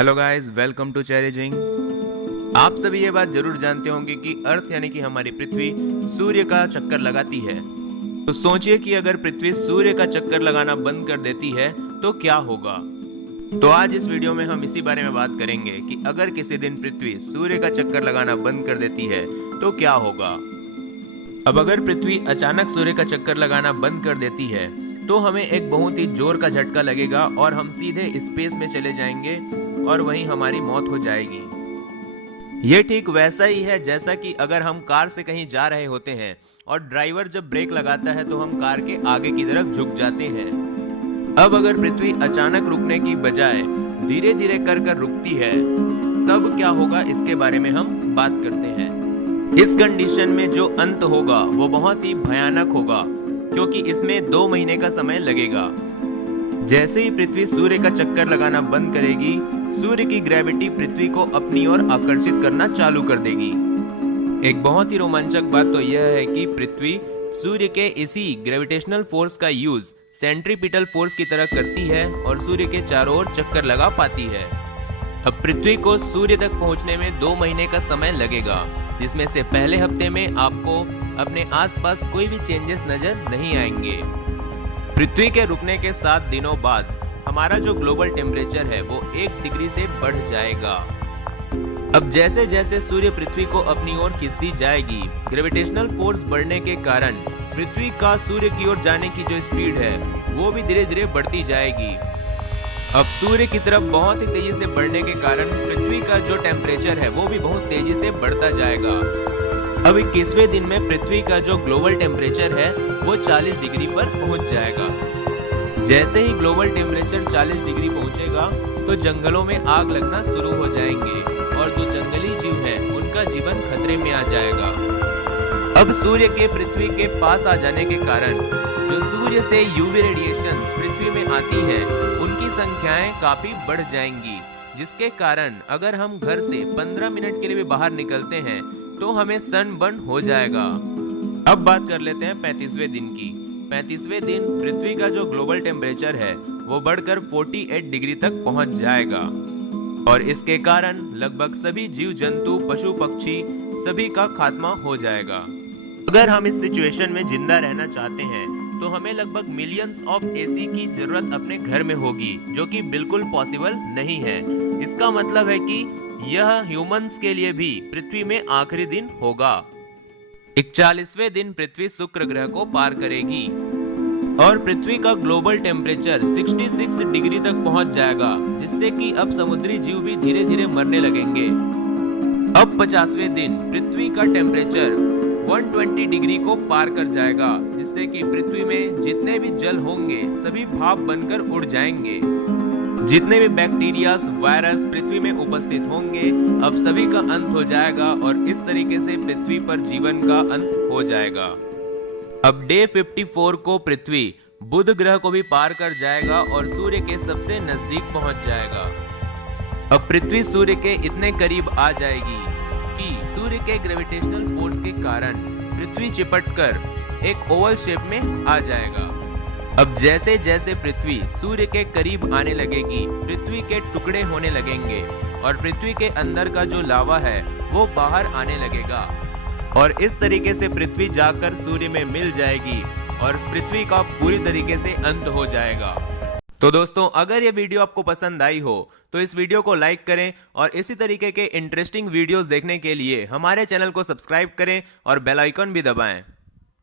Hello guys, welcome to challenging. आप सभी ये बात जरूर जानते होंगे कि अर्थ यानी कि हमारी पृथ्वी सूर्य का चक्कर लगाती है। तो सोचिए कि अगर पृथ्वी सूर्य का चक्कर लगाना बंद कर देती है तो क्या होगा। तो आज इस वीडियो में हम इसी बारे में बात करेंगे कि अगर किसी दिन पृथ्वी सूर्य का चक्कर लगाना बंद कर देती है तो क्या होगा। अब अगर पृथ्वी अचानक सूर्य का चक्कर लगाना बंद कर देती है तो हमें एक बहुत ही जोर का झटका लगेगा और हम सीधे स्पेस में चले जाएंगे और वहीं हमारी मौत हो जाएगी। ये ठीक वैसा ही है जैसा कि अगर हम कार से कहीं जा रहे होते हैं और ड्राइवर जब ब्रेक लगाता है तो हम कार के आगे की तरफ झुक जाते हैं। अब अगर पृथ्वी अचानक रुकने की बजाय धीरे धीरे कर रुकती है तब क्या होगा, इसके बारे में हम बात करते हैं। इस कंडीशन में जो अंत होगा वो बहुत ही भयानक होगा क्योंकि इसमें 2 महीने का समय लगेगा। जैसे ही पृथ्वी सूर्य का चक्कर लगाना बंद करेगी, सूर्य की ग्रेविटी पृथ्वी को अपनी ओर आकर्षित करना चालू कर देगी। एक बहुत ही रोमांचक बात तो यह है कि पृथ्वी सूर्य के इसी ग्रेविटेशनल फोर्स का यूज सेंट्रीपिटल फोर्स की तरह करती है और सूर्य के चारों ओर चक्कर लगा पाती है। अब पृथ्वी को सूर्य तक पहुंचने में 2 महीने का समय लगेगा, जिसमें से पहले हफ्ते में आपको अपने आसपास कोई भी चेंजेस नजर नहीं आएंगे। पृथ्वी के रुकने के 7 दिनों बाद हमारा जो ग्लोबल टेम्परेचर है वो 1 डिग्री से बढ़ जाएगा। अब जैसे जैसे सूर्य पृथ्वी को अपनी ओर खींचती जाएगी, ग्रेविटेशनल फोर्स बढ़ने के कारण पृथ्वी का सूर्य की ओर जाने की जो स्पीड है वो भी धीरे धीरे बढ़ती जाएगी। अब सूर्य की तरफ बहुत ही तेजी से बढ़ने के कारण पृथ्वी का जो टेम्परेचर है वो भी बहुत तेजी से बढ़ता जाएगा। अब 21वें दिन में पृथ्वी का जो ग्लोबल टेम्परेचर है वो 40 डिग्री पर पहुंच जाएगा। जैसे ही ग्लोबल टेम्परेचर 40 डिग्री पहुंचेगा तो जंगलों में आग लगना शुरू हो जाएंगे और जो जंगली जीव हैं उनका जीवन खतरे में आ जाएगा। अब सूर्य के पृथ्वी के पास आ जाने के कारण जो सूर्य से यूवी रेडिएशन पृथ्वी में आती है उनकी संख्याएं काफी बढ़ जाएंगी, जिसके कारण अगर हम घर से 15 मिनट के लिए भी बाहर निकलते हैं तो हमें सनबर्न हो जाएगा। अब बात कर लेते हैं 35वें दिन की। 35वें दिन पृथ्वी का जो ग्लोबल टेम्परेचर है वो बढ़कर 48 डिग्री तक पहुंच जाएगा और इसके कारण लगभग सभी जीव जंतु, पशु पक्षी सभी का खात्मा हो जाएगा। अगर हम इस सिचुएशन में जिंदा रहना चाहते हैं तो हमें लगभग मिलियंस ऑफ एसी की जरूरत अपने घर में होगी, जो कि बिल्कुल पॉसिबल नहीं है। इसका मतलब है कि यह ह्यूमंस के लिए भी पृथ्वी में आखिरी दिन होगा। 41वें दिन पृथ्वी शुक्र ग्रह को पार करेगी और पृथ्वी का ग्लोबल टेम्परेचर 66 डिग्री तक पहुंच जाएगा, जिससे कि अब समुद्री जीव भी धीरे धीरे मरने लगेंगे। अब 50वें दिन पृथ्वी का टेम्परेचर 120 डिग्री को पार कर जाएगा, जिससे कि पृथ्वी में जितने भी जल होंगे सभी भाप बनकर उड़ जाएंगे। जितने भी बैक्टीरियास, वायरस पृथ्वी में उपस्थित होंगे अब सभी का अंत हो जाएगा और इस तरीके से पृथ्वी पर जीवन का अंत हो जाएगा। अब डे 54 को पृथ्वी बुध ग्रह को भी पार कर जाएगा और सूर्य के सबसे नजदीक पहुंच जाएगा। अब पृथ्वी सूर्य के इतने करीब आ जाएगी कि सूर्य के ग्रेविटेशनल फोर्स के कारण पृथ्वी चिपटकर एक ओवल शेप में आ जाएगा। अब जैसे जैसे पृथ्वी सूर्य के करीब आने लगेगी, पृथ्वी के टुकड़े होने लगेंगे और पृथ्वी के अंदर का जो लावा है वो बाहर आने लगेगा और इस तरीके से पृथ्वी जाकर सूर्य में मिल जाएगी और पृथ्वी का पूरी तरीके से अंत हो जाएगा। तो दोस्तों, अगर ये वीडियो आपको पसंद आई हो तो इस वीडियो को लाइक करें और इसी तरीके के इंटरेस्टिंग वीडियोस देखने के लिए हमारे चैनल को सब्सक्राइब करें और बेल आइकन भी दबाएं।